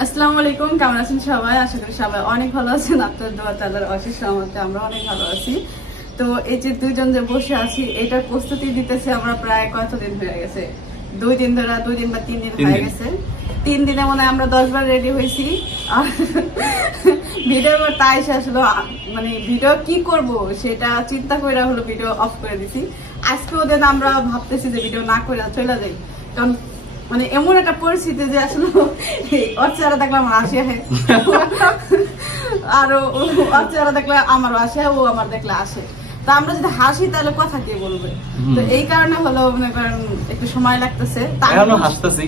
আসসালামু আলাইকুম, কেমন আছেন সবাই? আশা করি সবাই অনেক ভালো আছেন। আপনাদের দোয়া তাআলার অশেষ রহমতে আমরা অনেক ভালো আছি। তো এই যে দুইজন যে বসে আছি, এটার প্রস্তুতি দিতেছে আমরা প্রায় কতদিন হয়ে গেছে, 2 দিন ধরে, 2 দিন বা 3 দিন হয়ে গেছে। 3 দিনে মনে হয় আমরা 10 বার রেডি হয়েছি। আর ভিডিও তাই আসলে মানে ভিডিও কি করব সেটা চিন্তা করে হলো ভিডিও অফ করে দিছি। আজকে ওদের আমরা ভাবতেছি যে ভিডিও না করে চলে যাই, কারণ মানে এমন একটা পরিস্থিতি যে আসলে ওর চেহারা দেখলে আমার আসে, আর ওর চেহারা দেখলে আমারও আসে, ও আমার দেখলে আসে। তো আমরা যদি হাসি তাহলে কথা কে বলবে? তো এই কারণে হলো মনে করেন একটু সময় লাগতেছে।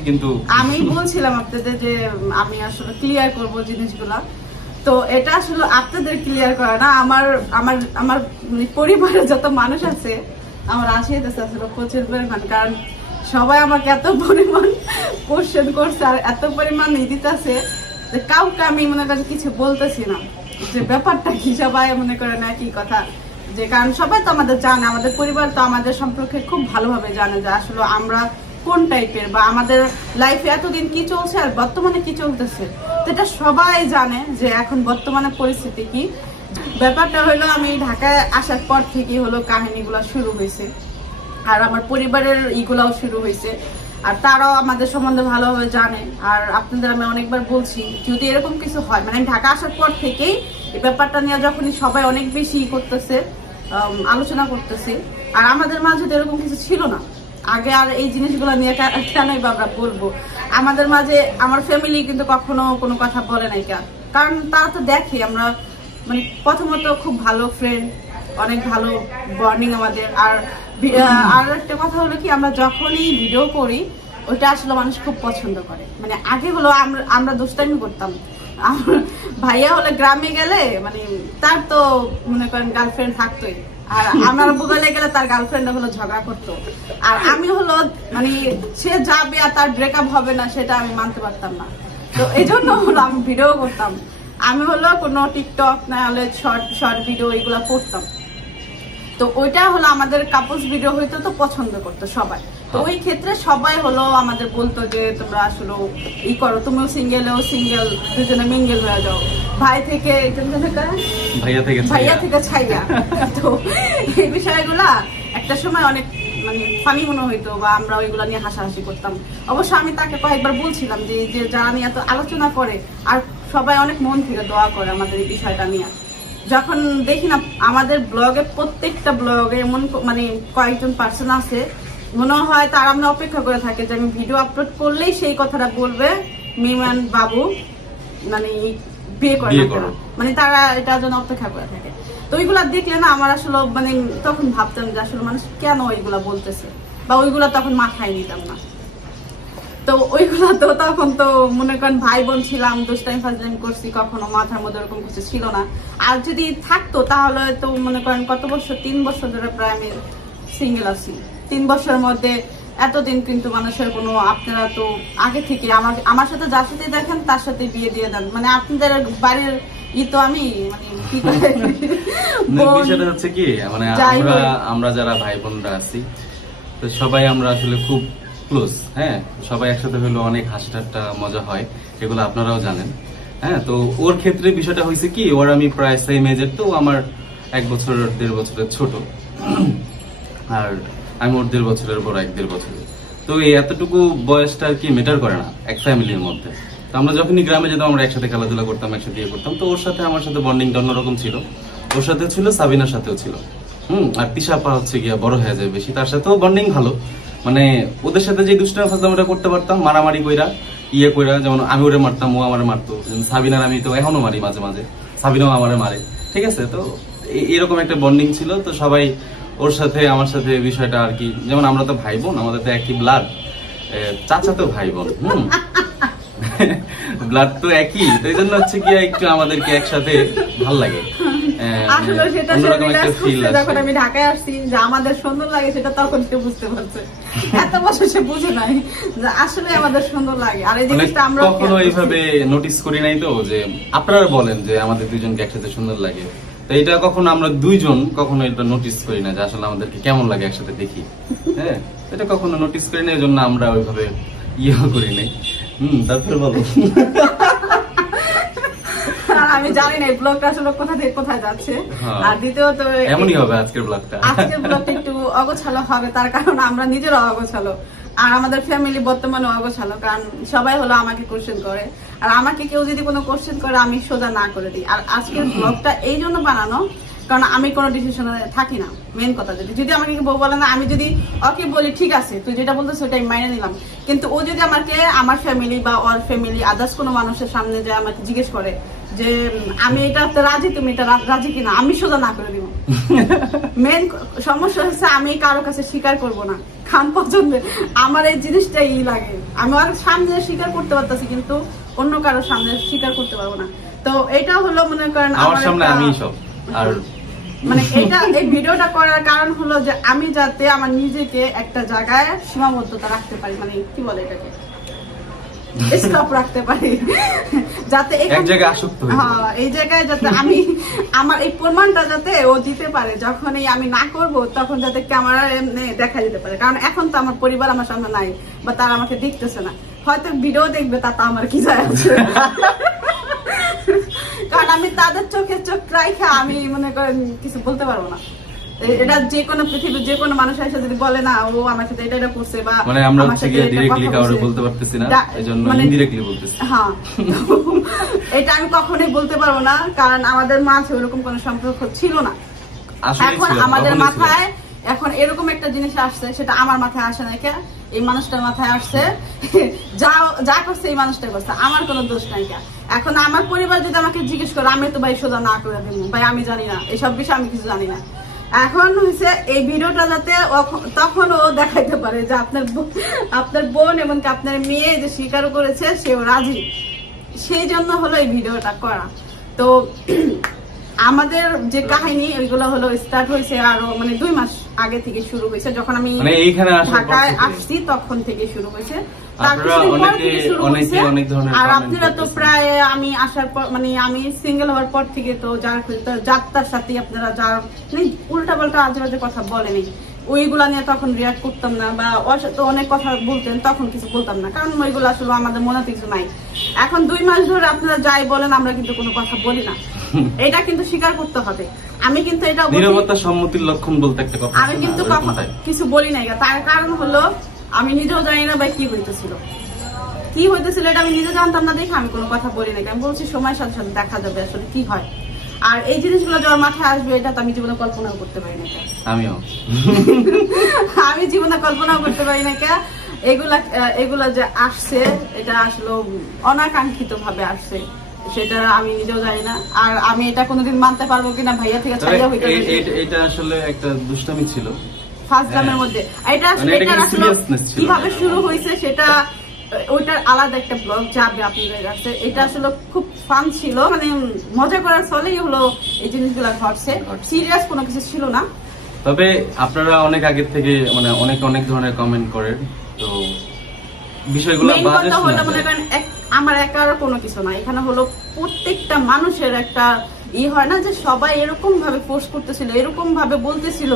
কিন্তু আমি বলছিলাম আপনাদের যে আমি আসলে ক্লিয়ার করব জিনিসগুলা। তো এটা আসলে আপনাদের ক্লিয়ার করা না, আমার আমার আমার পরিবারে যত মানুষ আছে আমার আসিতেছে আসলে প্রচুর পরিমাণ। কারণ সবাই আমাকে এত পরিমাণ কোশ্চেন করছে আর এত পরিমাণ দিতেছে যে কাউকে আমি মনে করেন কিছু বলতেছি না যে ব্যাপারটা কি। সবাই মনে করেন একই কথা, যে কারণ সবাই তো আমাদের জানে, আমাদের পরিবার তো আমাদের সম্পর্কে খুব ভালোভাবে জানে যে আসলে আমরা কোন টাইপের, বা আমাদের লাইফে এতদিন কি চলছে আর বর্তমানে কি চলতেছে। তো এটা সবাই জানে যে এখন বর্তমানে পরিস্থিতি কি। ব্যাপারটা হলো আমি ঢাকায় আসার পর থেকে হলো কাহিনীগুলো শুরু হয়েছে, আর আমার পরিবারের ইগুলাও শুরু হয়েছে, আর তারাও আমাদের সম্বন্ধে ভালোভাবে জানে। আর আপনাদের আমি অনেকবার বলছি, যদি এরকম কিছু হয়, মানে আমি ঢাকা আসার পর থেকেই এই ব্যাপারটা নিয়ে যখনই সবাই অনেক বেশি করতেছে, আলোচনা করতেছে, আর আমাদের মাঝে তো এরকম কিছু ছিল না আগে। আর এই জিনিসগুলো নিয়ে কেনই বা আমরা বলবো? আমাদের মাঝে আমার ফ্যামিলি কিন্তু কখনো কোনো কথা বলে নাই, কারণ তারা তো দেখে আমরা মানে প্রথমত খুব ভালো ফ্রেন্ড, অনেক ভালো বন্ডিং আমাদের। আর একটা কথা হলো কি, আমরা যখনই ভিডিও করি ওইটা আসলে মানুষ খুব পছন্দ করে। মানে আগে হলো আমরা দুষ্টামি করতাম, ভাইয়া হলে গ্রামে গেলে মানে তার তো মনে করেন গার্লফ্রেন্ড থাকতোই, আর আমার মোবাইলে গেলে তার গার্লফ্রেন্ড হলো ঝগড়া করতো। আর আমি হলো মানে সে যাবে আর তার ব্রেকআপ হবে না সেটা আমি মানতে পারতাম না। তো এই জন্য হলো আমি ভিডিও করতাম, আমি হলো কোনো টিকটক না হলে শর্ট ভিডিও এগুলো করতাম। তো ওইটা হলো আমাদের কাপলস ভিডিও হইতো, তো পছন্দ করতো সবাই। তো ওই ক্ষেত্রে সবাই হলো আমাদের বলতো যে তোমরা আসলে ই করো, তুমিও সিঙ্গেলও সিঙ্গেল, দুজনে মিঙ্গেল হয়ে যাও, ভাইয়া থেকে ছাইয়া। তো এই বিষয়গুলা একটা সময় অনেক মানে ফানি মনে হইতো, বা আমরা ওইগুলা নিয়ে হাসাহাসি করতাম। অবশ্য আমি তাকে কয়েকবার বলছিলাম যে যারা নিয়ে এত আলোচনা করে আর সবাই অনেক মন থেকে দোয়া করে আমাদের এই বিষয়টা নিয়ে। যখন দেখি না আমাদের ব্লগে, প্রত্যেকটা ব্লগে এমন মানে কয়েকজন পার্সন আছে মনে হয় তারা আমরা অপেক্ষা করে থাকে যে আমি ভিডিও আপলোড করলেই সেই কথাটা বলবে, মেমান বাবু মানে বিয়ে করে, মানে তারা এটার জন্য অপেক্ষা করে থাকে। তো ওইগুলা দেখলে না আমার আসলে মানে তখন ভাবতাম যে আসলে মানুষ কেন ওইগুলা বলতেছে, বা ওইগুলা তখন মাথায় নিতাম না। তো ওইগুলো তো তখন তো মনে করেন ভাই বোন ছিলাম, দুষ্টাইম ফাজলাইম করছি, কখনো মাথার মধ্যে ওরকম কিছু ছিল না। আর যদি থাকতো তাহলে তো মনে করেন কত বছর, 3 বছর ধরে প্রায় আমি সিঙ্গেল আছি। 3 বছরের মধ্যে এতদিন কিন্তু মানুষের কোনো, আপনারা তো আগে থেকে আমার সাথে যার সাথে দেখেন তার সাথে বিয়ে দিয়ে দেন, মানে আপনাদের বাড়ির তো আমি মানে কি করে বিষয়টা হচ্ছে কি, মানে আমরা যারা ভাই বোনরা আছি তো সবাই আমরা আসলে খুব ক্লোজ। হ্যাঁ, সবাই একসাথে হইলো অনেক হাসি ঠাট্টা মজা হয়, এগুলো আপনারাও জানেন। হ্যাঁ, তো ওর ক্ষেত্রে বিষয়টা হয়েছে কি, ওর আমি প্রায় সেম এজের, তো আমার 1 বছর 1.5 বছরের ছোট, আর আমি ওর 1.5 বছরের বড়, 1.5 বছরের। তো এই এতটুকু বয়সটা আর কি ম্যাটার করে না এক ফ্যামিলির মধ্যে। তো আমরা যখনই গ্রামে যেতাম আমরা একসাথে খেলাধুলা করতাম, একসাথে ইয়ে করতাম। তো ওর সাথে আমার সাথে বন্ডিংটা অন্যরকম ছিল, ওর সাথে ছিল, সাবিনার সাথেও ছিল। আর তিশাপা হচ্ছে গিয়া বড় হয়ে যায় বেশি, তার সাথেও বন্ডিং ভালো। মানে ওদের সাথে যে দুষ্টামি ফাজলামিটা করতে পারতাম, মারামারি কইরা ইয়ে কইরা, যেমন আমি ওরে মারতাম, ও আমারে মারতো। সাবিনার আমি তো এখনো মারি মাঝে মাঝে, সাবিনাও আমারে মারে, ঠিক আছে। তো এরকম একটা বন্ডিং ছিল। তো সবাই ওর সাথে আমার সাথে বিষয়টা আর কি, যেমন আমরা তো ভাই বোন, আমাদের তো একই ব্লাড, চাচা তো ভাই বোন, ব্লাড তো একই। তো এই জন্য হচ্ছে কি একটু আমাদেরকে একসাথে ভাল লাগে। আসলে সেটা যখন আমি ঢাকায় আসছি যে আমাদের সুন্দর লাগে সেটা তখন সে বুঝতে পারছে, এত বছর সে বুঝে নাই যে আসলে আমাদের সুন্দর লাগে। আর এই জিনিসটা আমরা কখনো এইভাবে নোটিস করি নাই, তো যে আপনারা বলেন যে আমাদের দুইজনকে একসাথে সুন্দর লাগে, তো এটা কখনো আমরা দুইজন কখনো এটা নোটিস করি না যে আসলে আমাদেরকে কেমন লাগে একসাথে দেখি। হ্যাঁ, এটা কখনো নোটিস করি না, এই জন্য আমরা ওইভাবে ইয়ে করি নাই। তারপরে বলো। আমি জানি না এই ব্লগটা আসলে কোথা থেকে কোথায় যাচ্ছে। আর দ্বিতীয়ত এমনই হবে আজকের ব্লগটা একটু অগোছালো হবে, তার কারণ আমরা নিজেরা অগোছালো আর আমাদের ফ্যামিলি বর্তমানে অগোছালো, কারণ সবাই হলো আমাকে কোশ্চেন করে, আর আমাকে কেউ যদি কোনো কোশ্চেন করে আমি সোজা না করে দিই। আর আজকের ব্লগটা এই জন্য বানানো কারণ আমি কোনো ডিসিশনে থাকি না। মেন কথা যদি আমাকে বউ বলে না, আমি যদি ওকে বলি ঠিক আছে তুই যেটা বলতো সেটাই মাইনে নিলাম, কিন্তু ও যদি আমাকে আমার ফ্যামিলি বা ওর ফ্যামিলি আদার্স কোনো মানুষের সামনে যে আমাকে জিজ্ঞেস করে যে আমি এটা রাজি, তুমি এটা রাজি কিনা, আমি সোজা না করে দিব। মেন সমস্যা হচ্ছে আমি কারো কাছে স্বীকার করব না, খাম পছন্দের আমার এই জিনিসটাই লাগে। আমি ওর সামনে স্বীকার করতে পারতেছি কিন্তু অন্য কারো সামনে স্বীকার করতে পারবো না। তো এটা হলো মনে করেন আমার সামনে আমি সব আর মানে এটা এই ভিডিওটা করার কারণ হলো যে আমি যাতে আমার নিজেকে একটা জায়গায় সীমাবদ্ধতা রাখতে পারি, মানে কি বলে এটাকে স্টপ রাখতে পারি, যাতে এক জায়গায় আসক্ত হই। হ্যাঁ, এই জায়গায় যাতে আমি আমার এই প্রমাণটা যাতে ও দিতে পারে, যখনই আমি না করব তখন যাতে ক্যামেরা দেখা যেতে পারে। কারণ এখন তো আমার পরিবার আমার সামনে নাই বা তারা আমাকে দেখতেছে না, হয়তো ভিডিও দেখবে তাতে আমার কি যায় আছে। কারণ আমি তাদের চোখে চোখ রাখা আমি মনে করেন কিছু বলতে পারবো না। এটা যে কোনো পৃথিবীর যে কোনো মানুষ এসে যদি বলে না ও আমার সাথে এটা করছে বা মানে আমরা হচ্ছে কি ডাইরেক্টলি কাউকে বলতে পারতেছি না, এজন্য ইনডিরেক্টলি বলতেছি। হ্যাঁ, এটা আমি কখনোই বলতে পারবো না, কারণ আমাদের মাঝে ওরকম কোনো সম্পর্ক ছিল না। এখন আমাদের মাথায় এখন এরকম একটা জিনিস আসছে, সেটা আমার মাথায় আসে না, কে এই মানুষটার মাথায় আসছে, যা করছে এই মানুষটা করছে, আমার কোনো দোষ নাই। এখন আমার পরিবার যদি আমাকে জিজ্ঞেস করে আমি তো ভাই সোজা না করে দেবো, ভাই আমি জানি না এসব বিষয়ে, আমি কিছু জানি না। এখন হচ্ছে এই ভিডিওটা যাতে তখন ও দেখাইতে পারে যে আপনার বোন এবং আপনার মেয়ে যে স্বীকার করেছে সেও রাজি, সেই জন্য হলো এই ভিডিওটা করা। তো আমাদের যে কাহিনী ওইগুলো হলো স্টার্ট হয়েছে আরো মানে 2 মাস আগে থেকে শুরু হয়েছে, যখন আমি ঢাকায় আসছি তখন থেকে শুরু হয়েছে। আর আপনারা তো প্রায় আমি আসার পর মানে আমি সিঙ্গেল হওয়ার পর থেকে তো যাত্রার সাথে আপনারা যার উল্টা পাল্টা আজেবাজে কথা বলেনি, ওইগুলা নিয়ে তখন রিয়াক্ট করতাম না বা ওর সাথে অনেক কথা বলতেন, তখন কিছু বলতাম না, কারণ ওইগুলো আসলে আমাদের মনে কিছু নাই। এখন 2 মাস ধরে আপনারা যাই বলেন আমরা কিন্তু কোনো কথা বলি না, এটা কিন্তু স্বীকার করতে হবে। আমি কিন্তু এটা নীরবতা সম্মতির লক্ষণ বলতে একটা কথা, আমি কিন্তু কিছু বলি নাই। তার কারণ হলো আমি নিজেও জানি না ভাই কি হইতেছিল এটা আমি নিজে জানতাম না, দেখে আমি কোনো কথা বলি নাই। আমি বলছি সময়ের সাথে সাথে দেখা যাবে আসলে কি হয়। আর এই জিনিসগুলো যাওয়ার মাথায় আসবে এটা তো আমি জীবনে কল্পনাও করতে পারি না। আমি জীবনে কল্পনাও করতে পারি না। এগুলা যে আসছে এটা আসলে অনাকাঙ্ক্ষিত ভাবে আসছে, সেটা আমি নিজেও জানি না। আর আমি এটা কোনোদিন মানতে পারবো কিনা ভাইয়া থেকে ছাড়িয়ে হইতে এটা আসলে একটা দুষ্টামি ছিল ফার্স্ট গ্রামের মধ্যে। এটা আসলে কিভাবে শুরু হয়েছে সেটা ওইটার আলাদা একটা ব্লগ যাবে আপনাদের কাছে। এটা আসলে খুব ফান ছিল, মানে মজা করার ফলেই হলো এই জিনিসগুলো ঘটছে, সিরিয়াস কোনো কিছু ছিল না। তবে আপনারা অনেক আগের থেকে মানে অনেক ধরনের কমেন্ট করেন, তো বিষয়গুলো আমার একার কোনো কিছু না, এখানে হলো প্রত্যেকটা মানুষের একটা হয় না যে সবাই এরকম ভাবে পোস্ট করতেছিল, এরকম ভাবে বলতেছিল,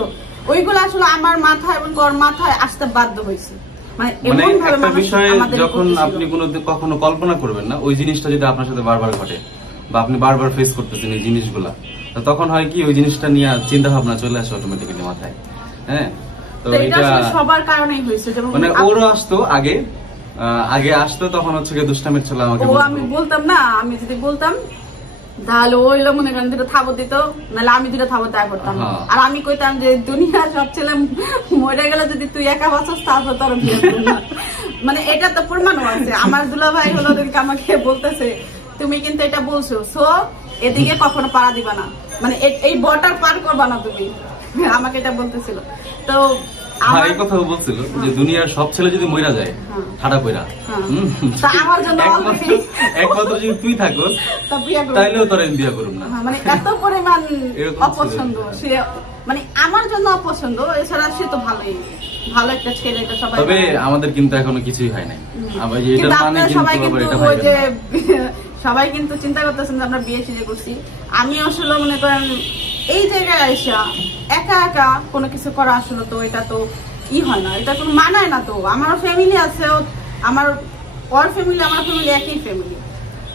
ওইগুলো আসলে আমার মাথায় এবং ওর মাথায় আসতে বাধ্য হয়েছে। মানে একটা বিষয় যখন আপনি কখনো কল্পনা করবেন না, ওই জিনিসটা যদি আপনার সাথে বারবার ঘটে বা আপনি বারবার ফেস করতেছেন এই জিনিসগুলা, তখন হয় কি ওই জিনিসটা নিয়ে চিন্তা ভাবনা চলে আসে অটোমেটিক্যালি মাথায়। হ্যাঁ, তো এটা সবার কারণেই হয়েছে। মানে ওরও আসতো আগে আসতো, তখন হচ্ছে গিয়ে দুষ্টামির ছিল আমাকে, আমি বলতাম না, আমি যদি বলতাম তাহলে ওইলো মনে করেন দুটো থাবো দিত, নাহলে আমি দুটো থাবো তাই করতাম। আর আমি কইতাম যে দুনিয়া সব ছেলে মরে গেলে যদি তুই একা বাঁচস তারপর তোর বিয়ে করবি না। মানে এটা তো প্রমাণও আছে। আমার দুলা ভাই হলো আমাকে বলতেছে তুমি কিন্তু এটা বলছো, সো এদিকে কখনো পাড়া দিবা না, মানে এই বর্ডার পার করবা না তুমি, আমাকে এটা বলতেছিল। তো এই কথা বলছিল যে দুনিয়ার সব ছেলে যদি মইরা যায় ঠাডা কইরা, আমার জন্য একমাত্র যদি তুই থাকস তাইলেও তোর আমি বিয়ে করব না। মানে এত পরিমাণ অপছন্দ সে, মানে আমার জন্য অপছন্দ, এছাড়া সে তো ভালো একটা ছেলে, এটা সবাই। তবে আমাদের কিন্তু এখনো কিছুই হয় নাই। আবার এটা মানে সবাই কিন্তু চিন্তা করতেছেন যে আমরা বিয়ে শিখে করছি। আমি আসলে মনে করেন এই জায়গায় আইসা একা একা কোনো কিছু করা আসলে তো এটা তো হয় না, এটা কোনো মানায় না। তো আমার ফ্যামিলি আছে, আমার ওর ফ্যামিলি আমার ফ্যামিলি একই ফ্যামিলি,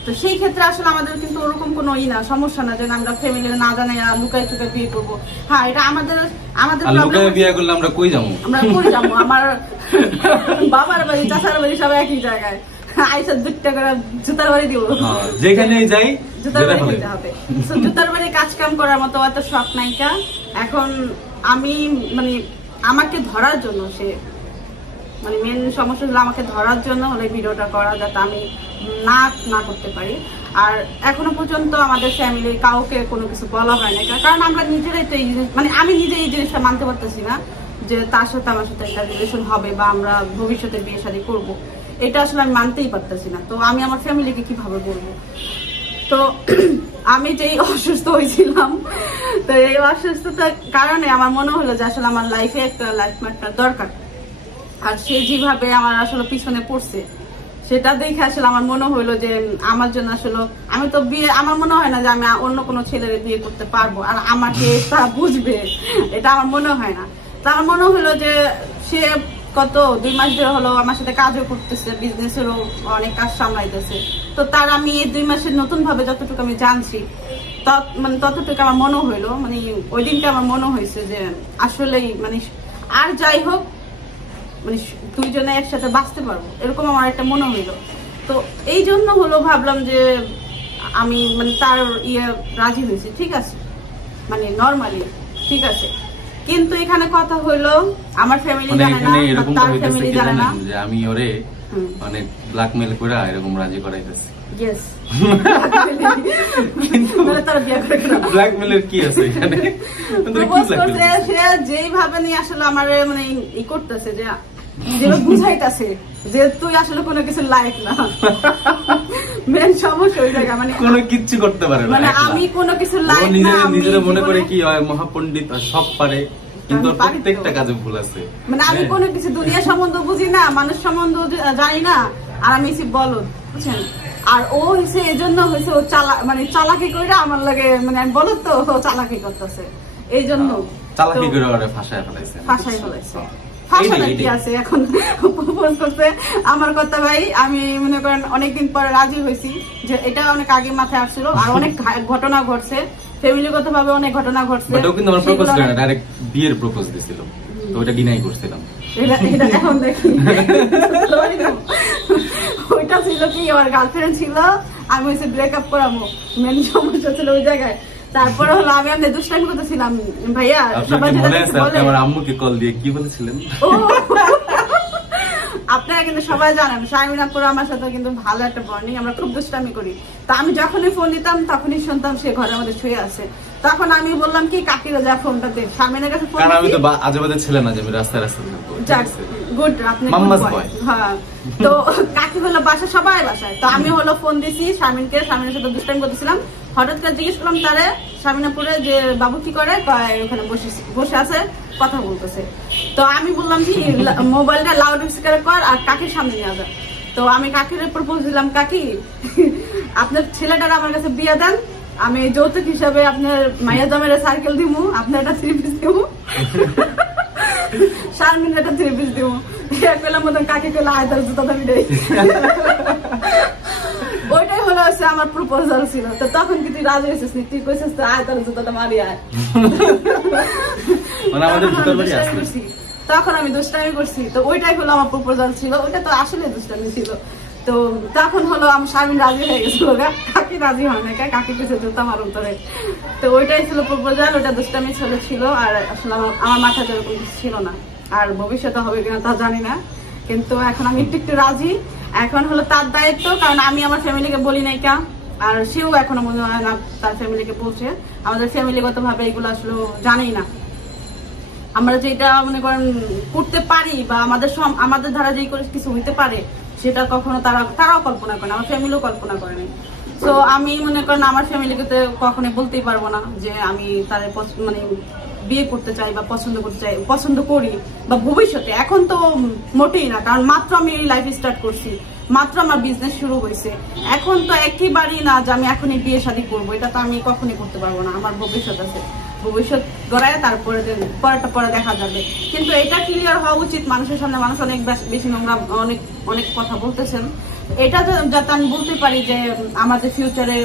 তো সেই ক্ষেত্রে আসলে আমাদের কিন্তু ওরকম কোনো না সমস্যা না যে আমরা ফ্যামিলি না জানাই লুকাই চুকাই বিয়ে করবো। হ্যাঁ, এটা আমাদের বিয়ে করলে আমরা কই যাবো, আমার বাবার বাড়ি চাচার বাড়ি সব একই জায়গায়, আইসা 2 টাকা জুতার বাড়ি দিব, যেখানে যাই জুতার বাড়ি দিতে হবে। জুতার বাড়ি কাজ কাম করার মতো অত শখ নাইকা। এখন আমি মানে আমাকে ধরার জন্য সে মানে মেন সমস্যা হলো আমাকে ধরার জন্য হলে ভিডিওটা করা, যাতে আমি না করতে পারি। আর এখনো পর্যন্ত আমাদের ফ্যামিলির কাউকে কোনো কিছু বলা হয় না, কারণ আমরা নিজেরাই তো এই জিনিস মানে আমি নিজে এই জিনিসটা মানতে পারতেছি না যে তার সাথে আমার সাথে একটা রিলেশন হবে বা আমরা ভবিষ্যতে বিয়ে শাদী করবো, এটা আসলে আমি মানতেই পারতেছি না। তো আমি আমার ফ্যামিলিকে কিভাবে বলবো? তো আমি যেই অসুস্থ হয়েছিলাম, তো এই অসুস্থতার কারণে আমার মনে হলো যে আসলে আমার লাইফে একটা লাইফ পার্টনার দরকার। আর সে যেভাবে আমার আসলে পিছনে পড়ছে সেটা দেখে আসলে আমার মনে হইলো যে আমার জন্য আসলে আমি তো বিয়ে, আমার মনে হয় না যে আমি অন্য কোনো ছেলের বিয়ে করতে পারবো আর আমাকে তা বুঝবে, এটা আমার মনে হয় না। তো আমার মনে হলো যে সে কত 2 মাস ধরে হলো আমার সাথে কাজও করতেছে, বিজনেসেরও অনেক কাজ সামলাইতেছে। তো তার আমি এই 2 মাসের নতুন ভাবে যতটুকু আমি জানছি মানে ততটুকু আমার মনে হইলো, মানে ওই দিনকে আমার মনে হয়েছে যে আসলেই মানে আর যাই হোক মানে 2 জনে একসাথে বাঁচতে পারবো, এরকম আমার একটা মনে হইলো। তো এই জন্য হলো ভাবলাম যে আমি মানে তার রাজি হয়েছি, ঠিক আছে, মানে নর্মালি ঠিক আছে। কিন্তু এখানে কথা হইলো আমার ফ্যামিলি জানে না, তার ফ্যামিলি জানে না যে আমি ওরে অনেক ব্ল্যাকমেল করে এরকম রাজি করাইতেছি। ইয়েস, ব্ল্যাকমেলের কি আছে এখানে? সে যেইভাবে নিয়ে আসলে আমার মানে ই করতেছে যে বুঝাইতেছে যে তুই আসলে কোনো কিছু লাইক না, মেন সমস্যা ওই জায়গা, মানে কোনো কিচ্ছু করতে পারে না, মানে আমি কোনো কিছু লাইক না, নিজেরা মনে করে কি হয় মহাপণ্ডিত সব পারে, কিন্তু প্রত্যেকটা কাজে ভুল আছে। মানে আমি কোনো কিছু দুনিয়া সম্বন্ধ বুঝি না, মানুষ সম্বন্ধ জানি না, আর আমি বলদ, বুঝছেন। আর ও হয়েছে এজন্য হয়েছে ও মানে চালাকি করে আমার লাগে, মানে আমি বলদ তো ও চালাকি করতেছে, এই জন্য চালাকি করে ওরে ফাঁসায় ফেলাইছে। এখন প্রপোজ করতে আমার কথা ভাই, আমি মনে করেন অনেকদিন পরে রাজি হয়েছি, যে এটা অনেক আগে মাথায় আসছিল, আর অনেক ঘটনা ঘটছে, ফ্যামিলিগত ভাবে অনেক ঘটনা ঘটছে। ডাইরেক্ট বিয়ের প্রপোজ দিছিল, তো ওটা ডিনাই করছিলাম। এখন দেখি ওইটা ছিল কি আমার গার্লফ্রেন্ড ছিল, আমি হচ্ছে ব্রেকআপ করাবো, মেন সমস্যা ছিল ওই জায়গায়। তারপরে হলো আমি আপনার দুষ্টামি করতেছিলাম ভাইয়া, সবাই আমার আম্মুকে কল দিয়ে কি বলেছিলেন আপনারা কিন্তু সবাই জানেন শারমিন আপুর আমার সাথে কিন্তু ভালো একটা বন্ডিং, আমরা খুব দুষ্টামি করি। তো আমি যখনই ফোন দিতাম তখনই শুনতাম সে ঘরের মধ্যে শুয়ে আছে, তখন আমি বললাম কি কাকিরা যা ফোনটা দেখ, শারমিনের কাছে ফোন, আমি তো আজেবাজে ছিল না যে আমি রাস্তায় গুড, আপনি হ্যাঁ। তো কাকি হলো বাসা, সবাই বাসায়, তো আমি হলো ফোন দিছি শারমিনকে, শারমিনের সাথে দুষ্টামি করতেছিলাম। হঠাৎ করে জিজ্ঞেস করলাম তারে শারমিনাপুরে যে বাবু কি করে, ওখানে বসে আছে কথা বলতেছে। তো আমি বললাম কি মোবাইলটা লাউড স্পিকার কর আর কাকির সামনে নিয়ে যা। তো আমি কাকির প্রপোজ দিলাম, কাকি আপনার ছেলেটার আমার কাছে বিয়ে দেন, আমি যৌতুক হিসাবে আপনার মাইয়া জামের সাইকেল দিব, আপনার একটা 3 পিস দিব, শারমিনের একটা 3 পিস দিব। পেলাম মতন কাকি পেলে আয়তার জুতা দাবি দেয়, ওইটাই হলো হচ্ছে আমার প্রপোজাল ছিল। তো তখন কি তুই রাজি হয়েছিস, তুই কইছিস তো আয়তার জুতাটা মারি আয়, তখন আমি দুষ্টামি করছি। তো ওইটাই হলো আমার প্রপোজাল ছিল, ওইটা তো আসলে দুষ্টামি ছিল। তো তখন হলো আমার শারমিন রাজি হয়ে গেছিল, কাকি রাজি হয় না, কাকি কিছু জুতা মারুন তোরে। তো ওইটাই ছিল প্রপোজাল, ওটা দুষ্টামি ছিল। আর আসলে আমার মাথায় এরকম কিছু ছিল না, আর ভবিষ্যতে হবে কিনা তা জানি না, কিন্তু এখন আমি একটু রাজি। এখন হলো তার দায়িত্ব, কারণ আমি আমার ফ্যামিলিকে বলি নাই কা, আর সেও এখনো মনে হয় না তার ফ্যামিলিকে বলছে। আমাদের ফ্যামিলিগত ভাবে এগুলো আসলে জানেই না, আমরা যেটা মনে করেন করতে পারি বা আমাদের দ্বারা যেই করে কিছু হইতে পারে সেটা কখনো তারাও কল্পনা করে না, আমার ফ্যামিলিও কল্পনা করে না। তো আমি মনে করেন আমার ফ্যামিলিকে তো কখনো বলতেই পারবো না যে আমি তাদের মানে বিয়ে করতে চাই বা পছন্দ করি বা ভবিষ্যতে। এখন তো মোটেই না, কারণ মাত্র আমি এই লাইফ স্টার্ট করছি, মাত্র আমার বিজনেস শুরু হয়েছে। এখন তো একেবারেই না যে আমি এখনই বিয়ে শাদী করবো, এটা তো আমি কখনই করতে পারবো না। আমার ভবিষ্যৎ আছে, ভবিষ্যৎ গড়ায় তারপরে পরেরটা পরে দেখা যাবে। কিন্তু এটা ক্লিয়ার হওয়া উচিত মানুষের সামনে, মানুষ অনেক বেশি নোংরা অনেক কথা বলতেছেন, এটা যাতে আমি বলতে পারি যে আমাদের ফিউচারে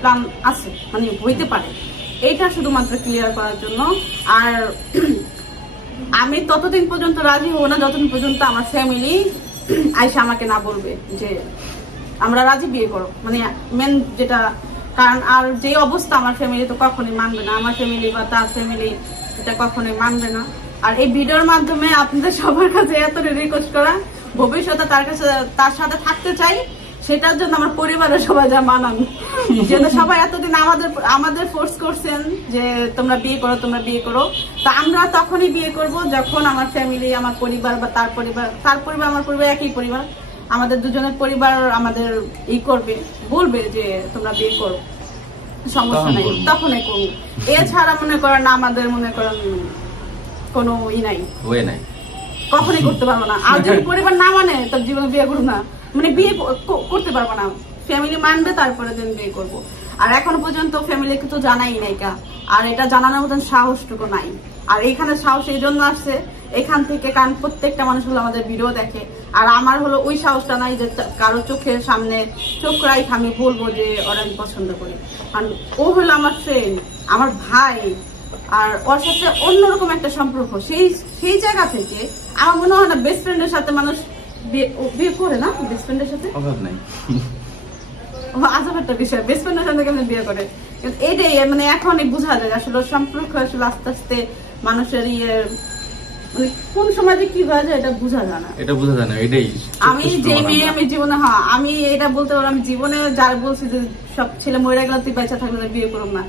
প্ল্যান আছে, মানে হইতে পারে, এটা শুধুমাত্র ক্লিয়ার করার জন্য। আর আমি ততদিন পর্যন্ত রাজি হবো না যতদিন পর্যন্ত আমার ফ্যামিলি আইসা আমাকে না বলবে যে আমরা রাজি বিয়ে করো, মানে মেন যেটা। কারণ আর যে অবস্থা আমার ফ্যামিলি তো কখনোই মানবে না, আমার ফ্যামিলি বা তার ফ্যামিলি এটা কখনোই মানবে না। আর এই ভিডিওর মাধ্যমে আপনাদের সবার কাছে এত রিকোয়েস্ট করা, ভবিষ্যতে তার সাথে থাকতে চাই, সেটার জন্য আমার পরিবারের সবাই যা মানান, যেটা সবাই এতদিন আমাদের ফোর্স করছেন যে তোমরা বিয়ে করো, তোমরা বিয়ে করো। তা আমরা তখনই বিয়ে করব যখন আমার ফ্যামিলি, আমার পরিবার বা তার পরিবার আমার পরিবার একই পরিবার, আমাদের দুজনের পরিবার আমাদের করবে, বলবে যে তোমরা বিয়ে করো, সমস্যা নাই, তখনই করবো। এছাড়া মনে করেন আমাদের মনে করেন কোনো নাই, কখনই করতে পারবো না। আর যদি পরিবার না মানে তার জীবনে বিয়ে করবো না, মানে বিয়ে করতে পারবো না। ফ্যামিলি মানবে তারপরে দিন বিয়ে করবো। আর এখনো পর্যন্ত ফ্যামিলিকে তো জানাই নাই কা, আর এটা জানানোর মতন সাহসটুকু নাই। আর এইখানে সাহস এই জন্য আসছে এখান থেকে, কারণ প্রত্যেকটা মানুষ হলো আমাদের ভিডিও দেখে, আর আমার হলো ওই সাহসটা নাই যে কারো চোখের সামনে চোখ রাইখ আমি বলবো যে ওরা আমি পছন্দ করি। কারণ ও হলো আমার ফ্রেন্ড, আমার ভাই, আর ওর সাথে অন্যরকম একটা সম্পর্ক। সেই জায়গা থেকে আমার মনে হয় না বেস্ট ফ্রেন্ডের সাথে মানুষ বিয়ে করে না, বেস্ট ফ্রেন্ডের সাথে আজব একটা বিষয়, বেস্ট ফ্রেন্ডের সাথে কেমন বিয়ে করে। এটাই মানে এখনই বোঝা যায় আসলে সম্পর্ক আসলে আস্তে আস্তে মানুষের মানে কোন সময় যে কি হয়ে যায় এটা বোঝা যায় না, এটাই আমি যে মেয়ে আমি জীবনে, হ্যাঁ আমি এটা বলতে পারবো, আমি জীবনে যার বলছি যে সব ছেলে মরে গেলে তুই বেঁচে থাকলে বিয়ে করব না,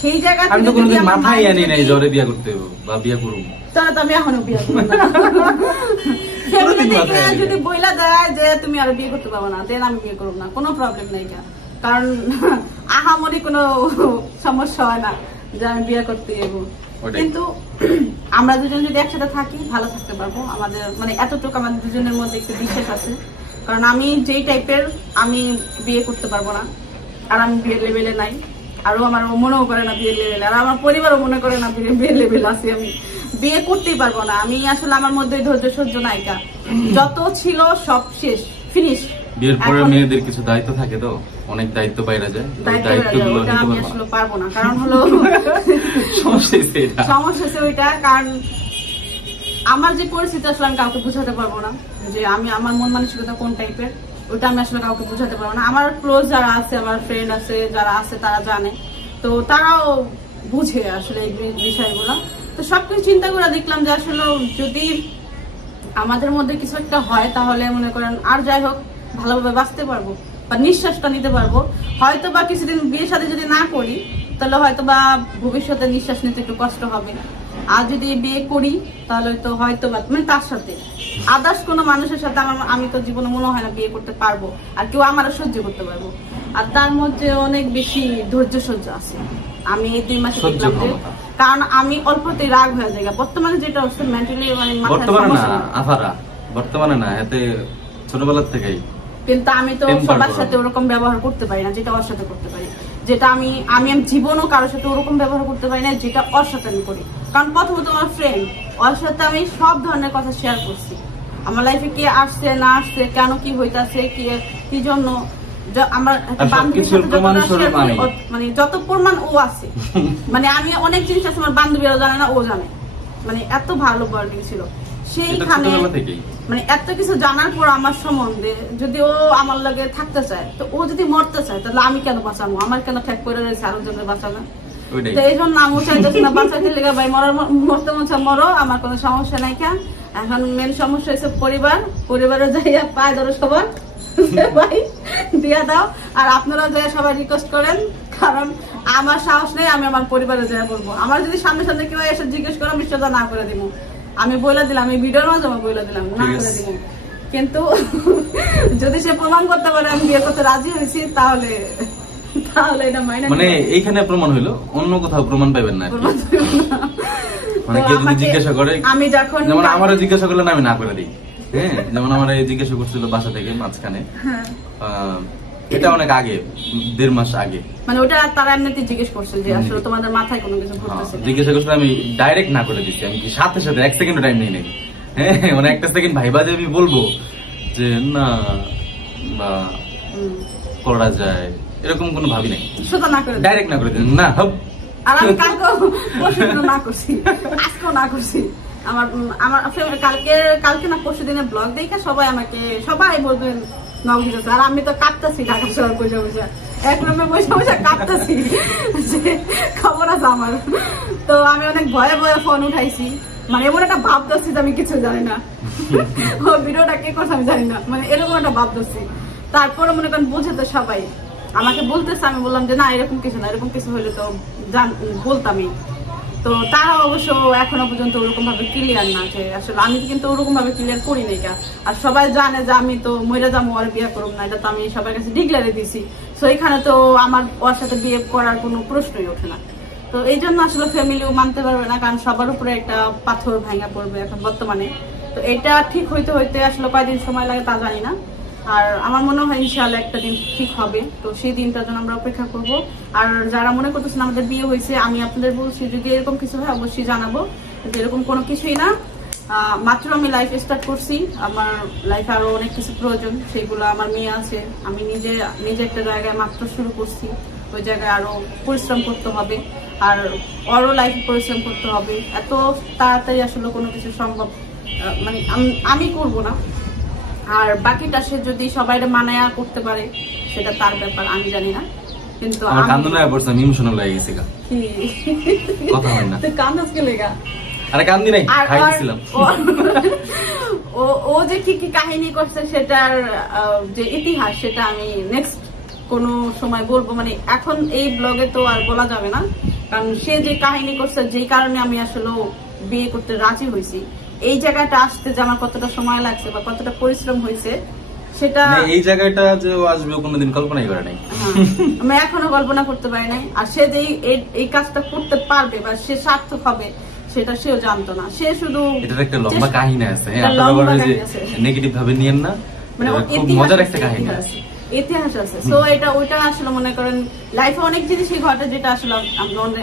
সেই জায়গা থেকে মাথায় আনি নাই জোরে বিয়ে করতে বা বিয়ে করব, তাহলে তো আমি এখনো বিয়ে করব না। যদি বইলা দেয় যে তুমি আর বিয়ে করতে পারবো না, দেন আমি বিয়ে করবো না, কোনো প্রবলেম নাই। কারণ আহামরি কোনো সমস্যা হয় না যে আমি বিয়ে করতে যাবো। কিন্তু আমরা দুজন যদি একসাথে থাকি ভালো থাকতে পারবো, আমাদের মানে এতটুকু আমাদের দুজনের মধ্যে একটু বিশ্বাস আছে। কারণ আমি যেই টাইপের, আমি বিয়ে করতে পারবো না, আর আমি বিয়ের লেভেলে নাই, আরো আমার মনেও করে না বিয়ের লেভেলে, আর আমার পরিবারও মনে করে না বিয়ের লেভেল আছে, আমি বিয়ে করতেই পারবো না। আমি আসলে আমার মধ্যে ধৈর্য সহ্য নায়িকা, যত ছিল সব শেষ, ফিনিশ। বিয়ের পরে মেয়েদের কিছু দায়িত্ব থাকে, তো অনেক দায়িত্ব বাইরে যায়, দায়িত্বগুলো আমি আসলে পারবো না। কারণ হলো সমস্যা ওইটা, কারণ আমার যে পরিস্থিতি আসলে আমি কাউকে বুঝাতে পারবো না যে আমি আমার মন মানসিকতা কোন টাইপের, ওইটা আমি আসলে কাউকে বুঝাতে পারবো না। আমার ক্লোজ যারা আছে, আমার ফ্রেন্ড আছে যারা আছে, তারা জানে, তো তারাও বুঝে আসলে এই বিষয়গুলো। তো সবকিছু চিন্তা করে দেখলাম যে আসলে যদি আমাদের মধ্যে কিছু একটা হয় তাহলে মনে করেন আর যাই হোক ভালোভাবে বাঁচতে পারবো বা নিঃশ্বাসটা নিতে পারবো। হয়তো বা কিছুদিন বিয়ের সাথে যদি না করি তাহলে হয়তো বা ভবিষ্যতে নিঃশ্বাস নিতে একটু কষ্ট হবে, আর যদি বিয়ে করি তাহলে তো হয়তো বা মানে তার সাথে আদার্স কোনো মানুষের সাথে আমি তো জীবনে মনে হয় না বিয়ে করতে পারবো, আর কেউ আমারও সহ্য করতে পারবো। আর তার মধ্যে অনেক বেশি ধৈর্য সহ্য আছে। আমি এই 2 মাসে দেখলাম যে, কারণ আমি অল্পতেই রাগ হয়ে যায় বর্তমানে, যেটা হচ্ছে মেন্টালি মানে বর্তমানে না এতে ছোটবেলার থেকেই। কিন্তু আমি তো সবার সাথে ওরকম ব্যবহার করতে পারি না যেটা ওর সাথে করতে পারি, যেটা আমি জীবনও কারোর সাথে ওরকম ব্যবহার করতে পারি না যেটা ওর সাথে আমি করি। কারণ প্রথমত আমার ফ্রেন্ড, ওর সাথে আমি সব ধরনের কথা শেয়ার করছি, আমার লাইফে কে আসছে না আসছে, কেন কি হইতাছে, কি জন্য, আমার বান্ধবীর সাথে মানে যত প্রমাণ ও আছে, মানে আমি অনেক জিনিস আছে আমার বান্ধবীরাও জানে না, ও জানে, মানে এত ভালো বন্ডিং ছিল। সেইখানে মানে এত কিছু জানার পর আমার সম্বন্ধে যদি ও আমার লগে থাকতে চায়, তো ও যদি মরতে চায় তাহলে আমি কেন বাঁচাবো, আমার কেন ঠেক করে রয়েছে আরো জনের বাঁচানো। তো এই জন্য আমি চাইতেছি না বাঁচাইতে লেগে, ভাই মরতে মন চায় মরো, আমার কোনো সমস্যা নাই। কেন এখন মেন সমস্যা হয়েছে পরিবারে যাইয়া পায় ধরো সবার ভাই দিয়া দাও, আর আপনারা যাই সবাই রিকোয়েস্ট করেন, কারণ আমার সাহস নেই আমি আমার পরিবারে যাই বলবো। আমার যদি সামনে সামনে কেউ এসে জিজ্ঞেস করো আমি সেটা না করে দিব, আমি বলে দিলাম, এই ভিডিওর মাধ্যমে বলে দিলাম না করে দিব। কিন্তু যদি সে প্রমাণ করতে পারে আমি বিয়ে করতে রাজি হয়েছি তাহলে এটা মানে এইখানে প্রমাণ হইলো, অন্য কোথাও প্রমাণ পাইবেন না। মানে কেউ যদি জিজ্ঞাসা করে, আমি যখন যেমন আমারও জিজ্ঞাসা করলে আমি না করে দিই, হ্যাঁ যেমন আমার জিজ্ঞাসা করছিল বাসা থেকে মাঝখানে, এটা অনেক আগে 1.5 মাস আগে, মানে ওটা তারা এমনিতে জিজ্ঞেস করছে যে আসলে তোমাদের মাথায় কোনো কিছু ঘুরতেছে, জিজ্ঞাসা করছিল, আমি ডাইরেক্ট না করে দিচ্ছি, আমি সাথে 1 সেকেন্ড টাইম নেই নাকি, হ্যাঁ মানে 1 সেকেন্ড ভাইবা যে আমি বলবো যে না বা করা যায় এরকম কোনো ভাবি নাই, সেটা না করে ডাইরেক্ট না করে দিন না হোক। আর আমি কালকেও না করছি, আজকেও না করছি। আমার আমার কালকে না পরশু দিনে ব্লগ দেখে সবাই বলবেন নক দিতেছে, আর আমি তো কাঁদতেছি ঢাকা শহর বসে বসে, এক রুমে বসে বসে কাঁদতেছি যে খবর আছে আমার। তো আমি অনেক ভয়ে ভয়ে ফোন উঠাইছি, মানে এমন একটা ভাব ধরছি যে আমি কিছু জানি না, ভিডিওটা কে করছে আমি জানি না, মানে এরকম একটা ভাব ধরছি। তারপরে মনে করেন বুঝে তো সবাই আমাকে বলতেছে, আমি বললাম যে না এরকম কিছু না, এরকম কিছু হলে তো বলতামই। তো তারা অবশ্য এখনো পর্যন্ত ওরকম ভাবে ক্লিয়ার না, যে আসলে আমি কিন্তু ওরকম ভাবে ক্লিয়ার করি নাই। আর সবাই জানে যে আমি তো মইরা যাবো আর বিয়ে করব না, এটা তো আমি সবার কাছে ডিক্লেয়ারে দিছি। তো এখানে তো আমার ওর সাথে বিয়ে করার কোনো প্রশ্নই ওঠে না। তো এই জন্য আসলে ফ্যামিলিও মানতে পারবে না, কারণ সবার উপরে একটা পাথর ভাঙা পড়বে এখন বর্তমানে। তো এটা ঠিক হইতে হইতে আসলে কয়দিন সময় লাগে তা জানি না। আর আমার মনে হয় ইনশাআল্লাহ একটা দিন ঠিক হবে, তো সেই দিনটার জন্য আমরা অপেক্ষা করব। আর যারা মনে করতেছেন আমাদের বিয়ে হয়েছে, আমি আপনাদের বলছি যদি এরকম কিছু হয় অবশ্যই জানাবো, এরকম কোনো কিছুই না। মাত্র আমি লাইফ স্টার্ট করছি, আমার লাইফে আরো অনেক কিছু প্রয়োজন, সেগুলো আমার মেয়ে আছে, আমি নিজে একটা জায়গায় মাত্র শুরু করছি, ওই জায়গায় আরো পরিশ্রম করতে হবে, আর আরো লাইফে পরিশ্রম করতে হবে। এত তাড়াতাড়ি আসলে কোনো কিছু সম্ভব মানে আমি করব না। আর বাকিটা সে যদি সবাই মানায়া করতে পারে সেটা তার ব্যাপার, আমি জানি না। কিন্তু ও যে কি কি কাহিনী করছে সেটার যে ইতিহাস, সেটা আমি নেক্সট কোন সময় বলবো। মানে এখন এই ব্লগে তো আর বলা যাবে না, কারণ সে যে কাহিনী করছে, যেই কারণে আমি আসলে বিয়ে করতে রাজি হয়েছি, এই জায়গাটা আসতে যে আমার কতটা সময় লাগছে বা কতটা পরিশ্রম হয়েছে সেটা, এই জায়গাটা যে ও আসবে কোনোদিন কল্পনাই করে নাই, আমি এখনো কল্পনা করতে পারি নাই। আর সে যে এই কাজটা করতে পারবে বা সে সার্থক হবে সেটা সেও জানতো না। সে শুধু এটার একটা লম্বা কাহিনী আছে, নেগেটিভ ভাবে নিয়েন না, মানে খুব মজার একটা কাহিনী আছে, ইতিহাস আছে। তো ওইটা আসলে মনে করেন লাইফে অনেক জিনিসই ঘটে যেটা আসলে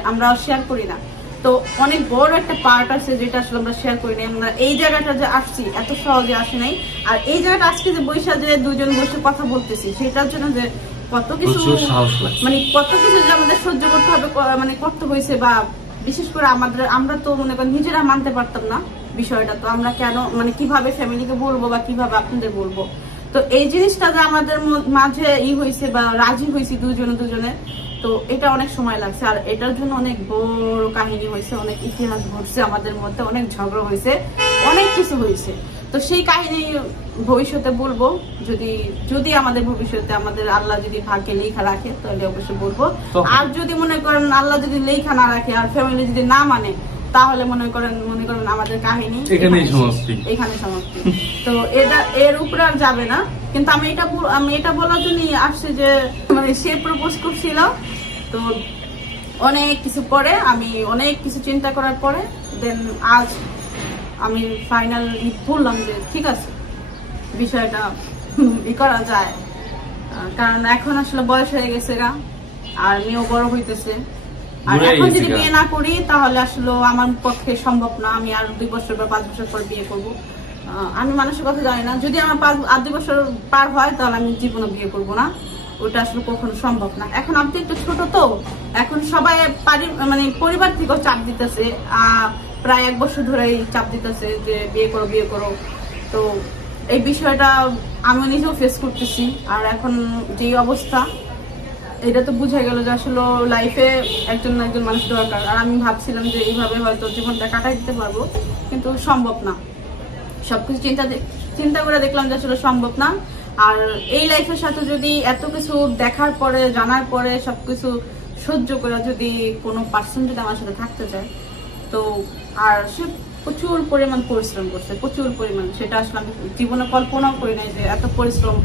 আমরা শেয়ার করি না। তো অনেক বড় একটা পার্ট আছে যেটা আসলে আমরা শেয়ার করি না। আমরা এই জায়গাটা যে আসছি এত সহজে আসে নাই, আর এই জায়গাটা আজকে যে বৈশা যে দুজন বসে কথা বলতেছি সেটার জন্য যে কত কিছু মানে কত কিছু যে আমাদের সহ্য করতে হবে, মানে করতে হয়েছে। বা বিশেষ করে আমরা তো মনে করেন নিজেরা মানতে পারতাম না বিষয়টা, তো আমরা কেন মানে কিভাবে ফ্যামিলিকে বলবো বা কিভাবে আপনাদের বলবো। তো এই জিনিসটা যে আমাদের মাঝে হয়েছে বা রাজি হয়েছি দুজনে, তো এটা অনেক সময় লাগছে। আর এটার জন্য অনেক বড় কাহিনী হয়েছে, অনেক ইতিহাস ঘটছে আমাদের মধ্যে, অনেক ঝগড়া হয়েছে, অনেক কিছু হয়েছে। তো সেই কাহিনী ভবিষ্যতে বলবো, যদি আমাদের ভবিষ্যতে আমাদের আল্লাহ যদি ভাগ্যে লেখা রাখে তাহলে অবশ্যই বলবো। আর যদি মনে করেন আল্লাহ যদি লেখা না রাখে আর ফ্যামিলি যদি না মানে, তাহলে মনে করেন আমাদের কাহিনী এখানে সমাপ্তি। তো এর উপরে আর যাবে না। কিন্তু আমি এটা বলার জন্য আসছি যে মানে সে প্রপোজ করছিল, তো অনেক কিছু পরে আমি অনেক কিছু চিন্তা করার পরে দেন আজ আমি ফাইনালি বললাম যে ঠিক আছে বিষয়টা করা যায়। কারণ এখন আসলে বয়স হয়ে গেছে গা, আর মেয়েও বড় হইতেছে। আর এখন যদি বিয়ে না করি তাহলে আসলে আমার পক্ষে সম্ভব না। আমি আর 2 বছর বা 5 বছর পর বিয়ে করবো। আমি মানুষের কথা জানি না, যদি আমার 2 বছর পার হয় তাহলে আমি জীবনে বিয়ে করবো না, ওটা আসলে কখনো সম্ভব না। এখন আপনি একটু ছোট, তো এখন সবাই মানে পরিবার থেকেও চাপ দিতেছে, প্রায় 1 বছর ধরেই চাপ দিতেছে যে বিয়ে করো। তো এই বিষয়টা আমি নিজেও ফেস করতেছি। আর এখন যে অবস্থা, এটা তো বুঝা গেল যে আসলে লাইফে একজন মানুষ দরকার। আর আমি ভাবছিলাম যে এইভাবে হয়তো জীবনটা কাটাই দিতে পারবো, কিন্তু সম্ভব না। সবকিছু চিন্তা করে দেখলাম যে আসলে সম্ভব না। আর এই লাইফের সাথে যদি এত কিছু দেখার পরে, জানার পরে, সবকিছু সহ্য করে যদি কোনো পার্সন যদি আমার সাথে থাকতে চায়, তো আর সে প্রচুর পরিমাণ পরিশ্রম করছে, প্রচুর পরিমাণ। সেটা আসলে আমি জীবনে কল্পনাও করি নাই যে এত পরিশ্রম।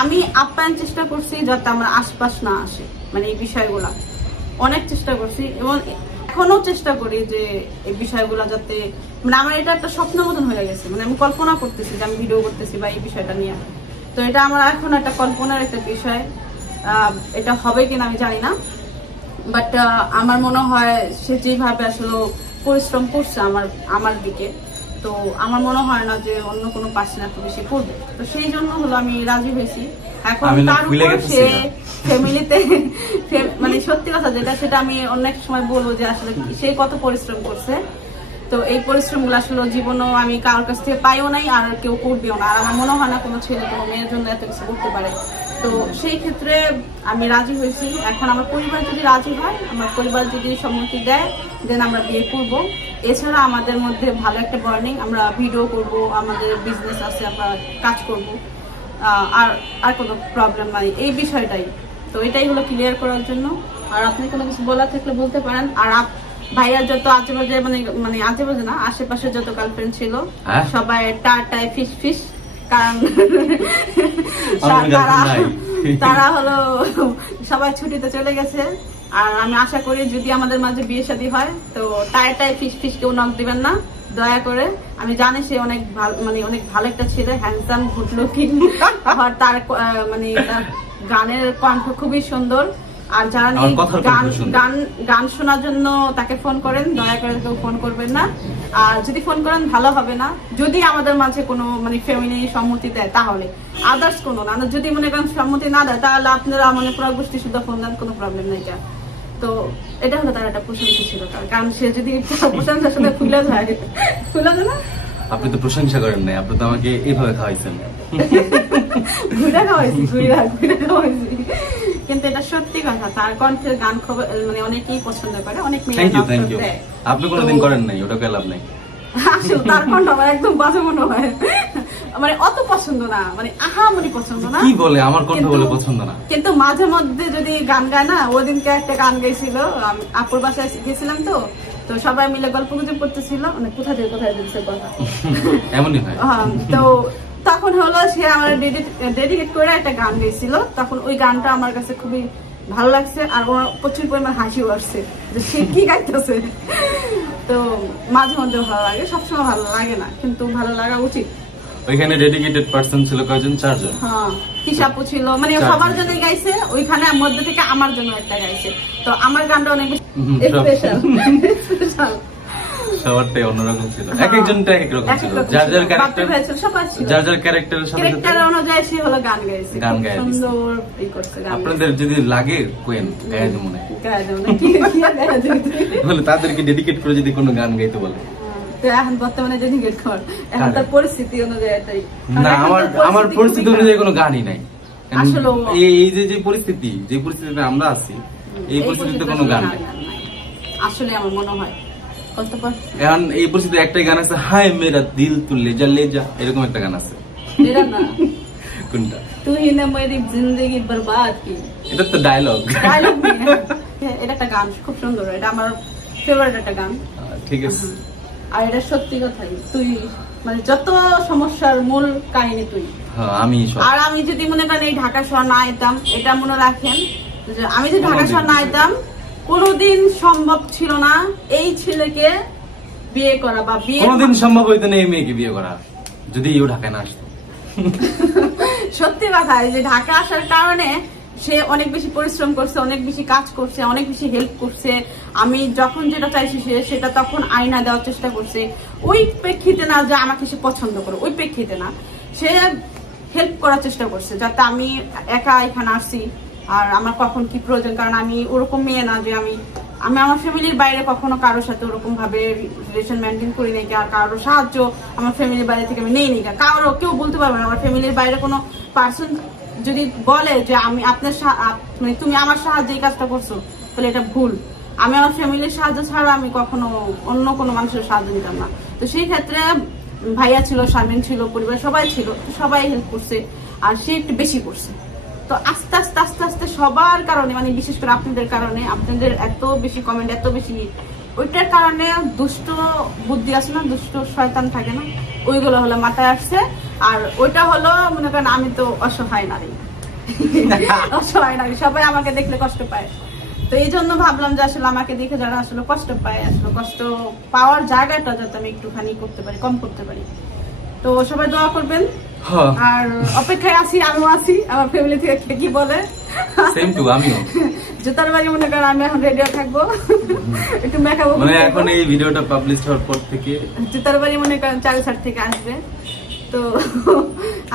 আমি আপ্যায়ন চেষ্টা করছি যাতে আমার আশপাশ না আসে, মানে এই বিষয়গুলা অনেক চেষ্টা করছি, এবং এখনো চেষ্টা করি যে এই বিষয়গুলা যাতে, মানে আমার এটা একটা স্বপ্ন মতন হয়ে গেছে। মানে আমি কল্পনা করতেছি যে আমি ভিডিও করতেছি বা এই বিষয়টা নিয়ে, তো এটা আমার এখন একটা কল্পনার একটা বিষয়। এটা হবে কিনা আমি জানি না, বাট আমার মনে হয় সে যেভাবে আসলে পরিশ্রম করছে আমার দিকে, তো আমার মনে হয় না যে অন্য কোনো পার্সন এত বেশি করবে, তো সেই জন্য হলো আমি রাজি হয়েছি। এখন তার উপর সে ফ্যামিলিতে মানে সত্যি কথা যেটা সেটা আমি অনেক সময় বলবো যে আসলে সে কত পরিশ্রম করছে। তো এই পরিশ্রম গুলো আসলে জীবনেও আমি কারোর কাছ থেকে পাইও নাই, আর কেউ করবেও না। আর আমার মনে হয় না কোনো ছেলে কোনো মেয়ের জন্য এত কিছু করতে পারে। তো সেই ক্ষেত্রে আমি রাজি হয়েছি। এখন আমার পরিবার যদি রাজি হয়, আমার পরিবার যদি সম্মতি দেয়, দেন আমরা বিয়ে করব। এছাড়া আমাদের মধ্যে ভালো একটা বন্ডিং, আমরা ভিডিও করব, আমাদের বিজনেস আছে, আমরা কাজ করব, আর কোনো প্রবলেম নাই এই বিষয়টাই। তো এটাই হলো ক্লিয়ার করার জন্য। আর আপনি কোনো কিছু বলার থাকলে বলতে পারেন। আর ভাইয়ার যত আশেপাশে মানে আশেপাশে না, আশেপাশে যত গার্লফ্রেন্ড ছিল সবাই টাটায় ফিস ফিস, কারণ তারা হলো সবাই ছুটিতে চলে গেছে। আর আমি আশা করি যদি আমাদের মাঝে বিয়ে শাদী হয় তো টাটায় ফিস ফিস কেউ নক দিবেন না দয়া করে। আমি জানি সে অনেক ভালো, মানে অনেক ভালো একটা ছেলে, হ্যান্ডসাম, গুড লুকিং, আর তার মানে তার গানের কণ্ঠ খুবই সুন্দর। আর যারা গান শোনার জন্য তাকে ফোন করেন, দয়া করে কেউ ফোন করবেন না। আর যদি ফোন করেন ভালো হবে না, যদি আমাদের মাঝে কোনো মানে ফ্যামিলি সম্মতি দেয় তাহলে, আদার্স কোনো না। যদি মনে করেন সম্মতি না দেয় তাহলে আপনারা মানে পুরো গোষ্ঠী শুদ্ধ ফোন দেন, কোনো প্রবলেম নেই। তো এটা হলো তার একটা প্রশংসা ছিল, কারণ সে যদি প্রশংসা শুনে ফুলে যায় না। আপনি তো প্রশংসা করেন নাই, আপনি তো আমাকে এইভাবে খাওয়াইছেন, ঘুরে খাওয়াইছি, ঘুরে খাওয়াইছি। কিন্তু এটা সত্যি কথা, তার কণ্ঠের গান খুব মানে অনেকেই পছন্দ করে, অনেক মেয়ে। আপনি কোনোদিন করেন নাই, ওটা লাভ নাই। আসলে তার কণ্ঠ আমার একদম বাজে মনে হয়, মানে অত পছন্দ না, মানে আহামরি পছন্দ না। কি বলে আমার কণ্ঠ বলে পছন্দ না? কিন্তু মাঝে মধ্যে যদি গান গায় না, ওই দিনকে একটা গান গাইছিল, আপুর বাসায় গেছিলাম তো, তো সবাই মিলে গল্প গুজব করতেছিল, মানে কোথায় দিচ্ছে কথা এমনই হয়। তো তখন হলো সে আমার ডেডিকেট করে একটা গান গাইছিল, তখন ওই গানটা আমার কাছে খুবই ভালো লাগছে, আর ওর প্রচুর পরিমাণ হাসিও আসছে যে সে কি গাইতেছে। তো মাঝে মধ্যে ভালো লাগে, সবসময় ভালো লাগে না, কিন্তু ভালো লাগা উচিত। ওইখানে ডেডিকেটেড পারসন ছিল কয়জন? 4 জন। হ্যাঁ, হিসাবও ছিল, মানে সবার জন্য গাইছে, ওইখানে মধ্যে থেকে আমার জন্য একটা গাইছে। তো আমার গানটা অনেক বেশি স্পেশাল। সবারটাই অন্যরকম ছিল, এক একজনটা এক এক রকম ছিল, যার যার ক্যারেক্টারের সাথে অনুযায়ী সে হলো গান গাইছে, গান গাইছে সুন্দর ই করছে। আপনাদের যদি লাগে কোয়েন গায়ে দেব মনে বলে, তাদেরকে ডেডিকেট করে যদি কোনো গান গাইতে বলে। তো এখন বর্তমানে ডেডিকেট কর, এখন তার পরিস্থিতি অনুযায়ী এটাই না, আমার পরিস্থিতি অনুযায়ী কোনো গানই নাই আসলে। এই যে পরিস্থিতিতে আমরা আছি, এই পরিস্থিতিতে কোনো গান নাই আসলে আমার মনে হয়। এখন এই পরিস্থিতিতে একটাই গান আছে, হায় মেরা দিল তু লে যা, এরকম একটা গান আছে। কোনটা? তুই না মেরি জিন্দেগি বরবাদ কি, এটা তো ডায়লগ। এটা একটা গান খুব সুন্দর, এটা আমার ফেভারিট একটা গান। ঠিক আছে। আর এটা সত্যি কথাই, তুই মানে যত সমস্যার মূল কাহিনী তুই। আর আমি যদি মনে করেন এই ঢাকা শহর না আইতাম, এটা মনে রাখেন, আমি যদি ঢাকা শহর না আইতাম কোনদিন সম্ভব ছিল না এই ছেলেকে বিয়ে করা, বা বিয়ে কোনদিন সম্ভব হইতো না এই মেয়েকে বিয়ে করা যদি ও ঢাকায় না আসতো। সত্যি কথা, যে ঢাকা আসার কারণে সে অনেক বেশি পরিশ্রম করছে, অনেক বেশি কাজ করছে, অনেক বেশি হেল্প করছে। আমি যখন যেটা চাইছি সেটা তখন আয়না দেওয়ার চেষ্টা করছে, ওই প্রেক্ষিতে না যে আমাকে সে পছন্দ করে, ওই প্রেক্ষিতে না, সে হেল্প করার চেষ্টা করছে যাতে আমি একা এখানে আসছি। আর আমার কখন কি প্রয়োজন, কারণ আমি ওরকম মেয়ে না যে আমি আমার ফ্যামিলির বাইরে কখনো কারোর সাথে ওরকম ভাবে রিলেশন মেনটেন করি নাই, আর কারোর সাহায্য আমার ফ্যামিলির বাইরে থেকে আমি নেই নি। কারো কেউ বলতে পারবে না, আমার ফ্যামিলির বাইরে কোনো পার্সন যদি বলে যে আমি আপনার তুমি আমার সাহায্যে এই কাজটা করছো, তাহলে এটা ভুল। আমি আমার ফ্যামিলির সাহায্য ছাড়া আমি কখনো অন্য কোনো মানুষের সাহায্য নিতাম না। তো সেই ক্ষেত্রে ভাইয়া ছিল, শারমিন ছিল, পরিবার সবাই ছিল, সবাই হেল্প করছে, আর সে একটু বেশি করছে। তো আস্তে আস্তে আস্তে আস্তে সবার কারণে, মানে বিশেষ করে আপনাদের কারণে, আপনাদের এত বেশি কমেন্ট, এত বেশি ওইটার কারণে দুষ্ট বুদ্ধি আছে না, দুষ্ট শয়তান থাকে না, ওইগুলো হলো মাথায় আসছে। আর ওইটা হলো মনে করেন আমি তো অসহায় নারী, অসহায় নারী, সবাই আমাকে দেখলে কষ্ট পায়। তো এই জন্য ভাবলাম যে আসলে আমাকে দেখে যারা আসলে কষ্ট পায়, আসলে কষ্ট পাওয়ার জায়গাটা যাতে আমি একটুখানি করতে পারি, কম করতে পারি। তো সবাই দোয়া করবেন। আর অপেক্ষায় আছি, আমিও আছি আমার ফ্যামিলি থেকে কি বলে। সেম টু আমিও জুতার বাড়ি মনে করেন আমি এখন রেডি থাকবো, একটু মেকআপ মানে এখন এই ভিডিওটা পাবলিশ হওয়ার পর থেকে জুতার বাড়ি মনে করেন 4 থেকে আসবে। তো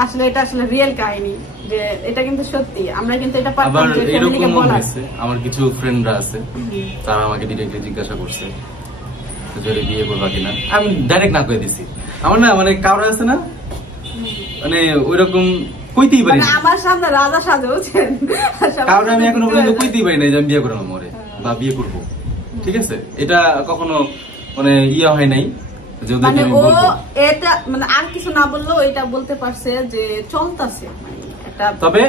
আসলে এটা আসলে রিয়েল কাহিনী, যে এটা কিন্তু সত্যি। আমরা কিন্তু এটা আবার এরকম হয়েছে, আমার কিছু ফ্রেন্ডরা আছে তারা আমাকে ডিরেক্টলি জিজ্ঞাসা করছে যদি বিয়ে করবা কিনা। আমি ডাইরেক্ট না করে দিছি। আমার না মানে কারো আছে না মানে ওইরকম কইতেই পারি না, আমার সামনে রাজা সাজেছেন কারণ আমি এখনো পর্যন্ত কইতেই পারি না যে আমি বিয়ে করবো মরে বা বিয়ে করবো। ঠিক আছে, এটা কখনো মানে ইয়ে হয় নাই মানে ও এটা মানে আর কিছু না বললেও এটা বলতে পারছে যে চলতেছে। তবে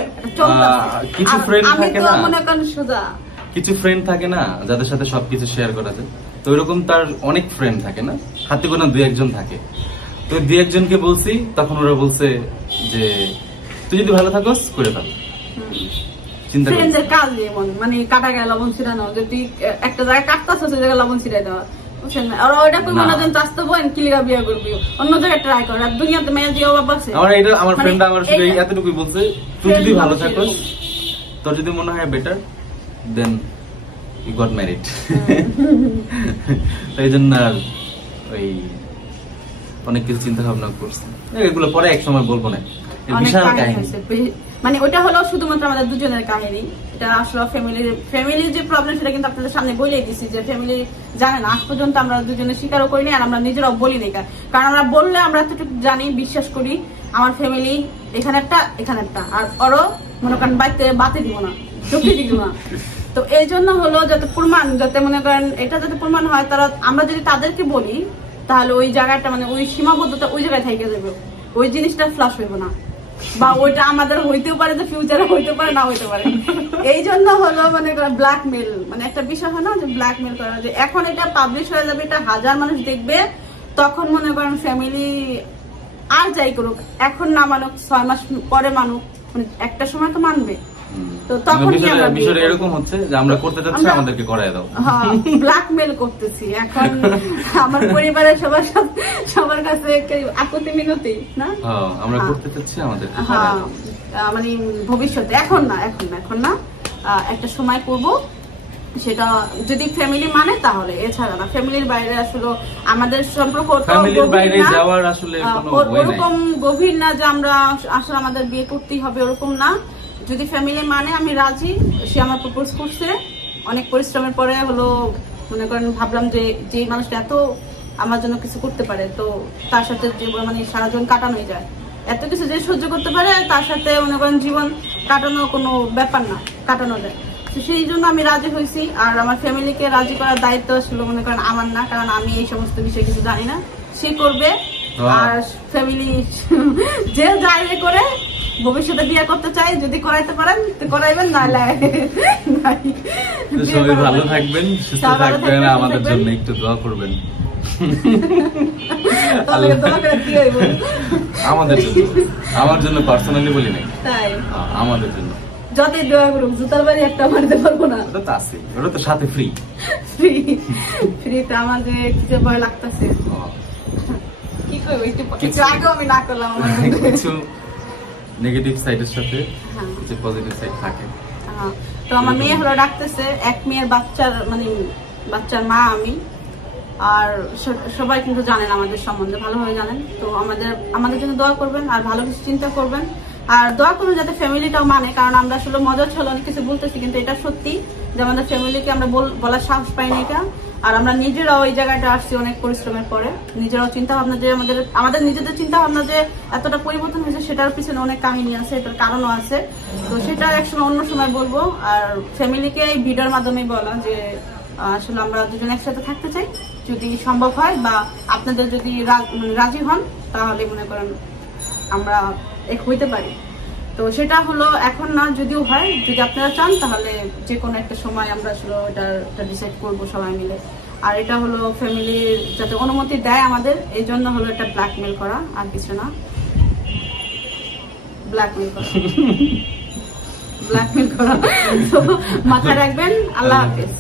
কিছু ফ্রেন্ড থাকে না, মনে করেন সোজা কিছু ফ্রেন্ড থাকে না যাদের সাথে সবকিছু শেয়ার করা যায়। তো ওইরকম তার অনেক ফ্রেন্ড থাকে না, হাতে গোনা 2-1 থাকে। তো 2-1 জনকে বলছি, তখন ওরা বলছে যে তুই যদি ভালো থাকোস করে ফেল। চিন্তা কর ফ্রেন্ডের কাজ যেমন মানে কাটা গেল লবণ ছিটানো, যদি একটা জায়গায় কাটতেছে সেই জায়গায় লবণ ছিটাই দেওয়া, বুঝছেন না? আর ওইটা কোন মনোজন চাস্ত বলেন কিলিগা বিয়ে করবি, অন্য জায়গায় ট্রাই কর। আর দুনিয়াতে মেয়ে দিয়ে অভাব আছে। আমার ফ্রেন্ড আমার শুধু এতটুকুই বলছে, তুই যদি ভালো থাকোস, তোর যদি মনে হয় better, then you got married. তাই জন্য ওই অনেক কিছু চিন্তা ভাবনা করছি, এগুলো পরে এক সময় বলবো না। বিশাল কাহিনী, মানে ওটা হলো শুধুমাত্র আমাদের দুজনের কাহিনী। এটা আসলে ফ্যামিলির যে প্রবলেম সেটা কিন্তু আপনাদের সামনে বলে দিছি, যে ফ্যামিলি জানে না, আজ পর্যন্ত আমরা দুজনে স্বীকারও করিনি, আর আমরা নিজেরাও বলিনি। কারণ আমরা বললে আমরা এতটুকু জানি, বিশ্বাস করি আমার ফ্যামিলি এখানে একটা এখানে একটা, আর ওরও মনে করেন বাতে দিব না, ঢুকিয়ে দিব না। তো এই জন্য হলো যাতে প্রমাণ, যাতে মনে করেন এটা যাতে প্রমাণ হয়, তারা আমরা যদি তাদেরকে বলি তাহলে ওই জায়গাটা মানে ওই সীমাবদ্ধতা ওই জায়গায় থেকে যাবে, ওই জিনিসটা ফ্লাশ হইব না, বা ওইটা আমাদের হইতেও পারে যে ফিউচারে হইতে পারে না হইতে পারে। এই জন্য হলো মানে ব্ল্যাকমেল, মানে একটা বিষয় হয় না যে ব্ল্যাকমেল করা, যে এখন এটা পাবলিশ হয়ে যাবে, এটা 1000 মানুষ দেখবে, তখন মনে করেন ফ্যামিলি আর যাই করুক, এখন না মানুক 6 মাস পরে মানুক, মানে একটা সময় তো মানবে। তো তখন বিষয়টা এরকম হচ্ছে যে আমরা করতে যাচ্ছি, আমাদেরকে করায় দাও। হ্যাঁ, ব্ল্যাকমেল করতেছি এখন আমার পরিবারের সবার কাছে আপত্তি মিনতি না, আমরা করতে যাচ্ছি, আমাদেরকে করায় দাও। মানে ভবিষ্যতে, এখন না একটা সময় করব, সেটা যদি ফ্যামিলি মানে তাহলে, এছাড়া না। ফ্যামিলির বাইরে আসলে আমাদের সম্পর্ক ওরকম গভীর না যে আমরা আসলে আমাদের বিয়ে করতেই হবে, ওরকম না। যদি ফ্যামিলি মানে আমি রাজি, সে আমার প্রপোজ করছে, অনেক পরিশ্রমের পরে হলো মনে করেন ভাবলাম যে মানুষটা এত আমার জন্য কিছু করতে পারে, তো তার সাথে মানে সারা জীবন কাটানোই যায়, এত কিছু যে সহ্য করতে পারে, তার সাথে মনে করেন জীবন কাটানো কোনো ব্যাপার না, কাটানো যায়। তো সেই জন্য আমি রাজি হয়েছি। আর আমার ফ্যামিলিকে রাজি করার দায়িত্ব আসলে মনে করেন আমার না, কারণ আমি এই সমস্ত বিষয়ে কিছু জানি না, সে করবে। আর ফ্যামিলি যে যাই করে ভবিষ্যতে বিয়ে করতে চাই, যদি করাইতে পারেন করাইবেন, নাহলে সবাই ভালো থাকবেন, সুস্থ থাকবেন, আমাদের জন্য একটু দোয়া করবেন। আমাদের জন্য, আমার জন্য পার্সোনালি বলি নাই, তাই আমাদের জন্য যতই দোয়া করুক, জুতার বাড়ি একটা মারতে পারবো না। ওটা তো আছে, ওটা তো সাথে ফ্রি। ফ্রিতে আমার যে কিছু ভয় লাগতেছে, কি করবো, কিছু আগেও আমি না করলাম। কিছু নেগেটিভ সাইডের সাথে কিছু পজিটিভ সাইড থাকে। তো আমার মেয়ে হলো ডাকতেছে, এক মেয়ের বাচ্চার মা আমি। আর সবাই কিন্তু জানেন আমাদের সম্বন্ধে, ভালোভাবে জানেন। তো আমাদের জন্য দোয়া করবেন, আর ভালো কিছু চিন্তা করবেন, আর দোয়া করবেন যাতে ফ্যামিলিটাও মানে। কারণ আমরা আসলে মজা ছিল অনেক কিছু বলতেছি, কিন্তু এটা সত্যি যে আমাদের ফ্যামিলিকে আমরা বলার সাহস পাইনি এটা। আর আমরা নিজেরাও ওই জায়গাটা আসছি অনেক পরিশ্রমের পরে, নিজেরাও চিন্তা ভাবনা যে আমাদের নিজেদের চিন্তা ভাবনা যে এতটা পরিবর্তন হয়েছে, সেটার পিছনে অনেক কাহিনী আছে, এটার কারণও আছে। তো সেটা একসময় অন্য সময় বলবো। আর ফ্যামিলিকে এই ভিডিওর মাধ্যমে বলা যে আসলে আমরা দুজন একসাথে থাকতে চাই, যদি সম্ভব হয় বা আপনাদের যদি রাজি হন, তাহলে মনে করেন আমরা এক হইতে পারি। তো সেটা হলো এখন না, যদিও হয়, যদি আপনারা চান তাহলে যে কোনো একটা সময় আমরা আসলে ওটা ডিসাইড করবো সবাই মিলে। আর এটা হলো ফ্যামিলির যাতে অনুমতি দেয় আমাদের, এই জন্য হলো এটা ব্ল্যাকমেল করা, আর কিছু না। ব্ল্যাকমেল করা। তো মাথায় রাখবেন। আল্লাহ হাফেজ।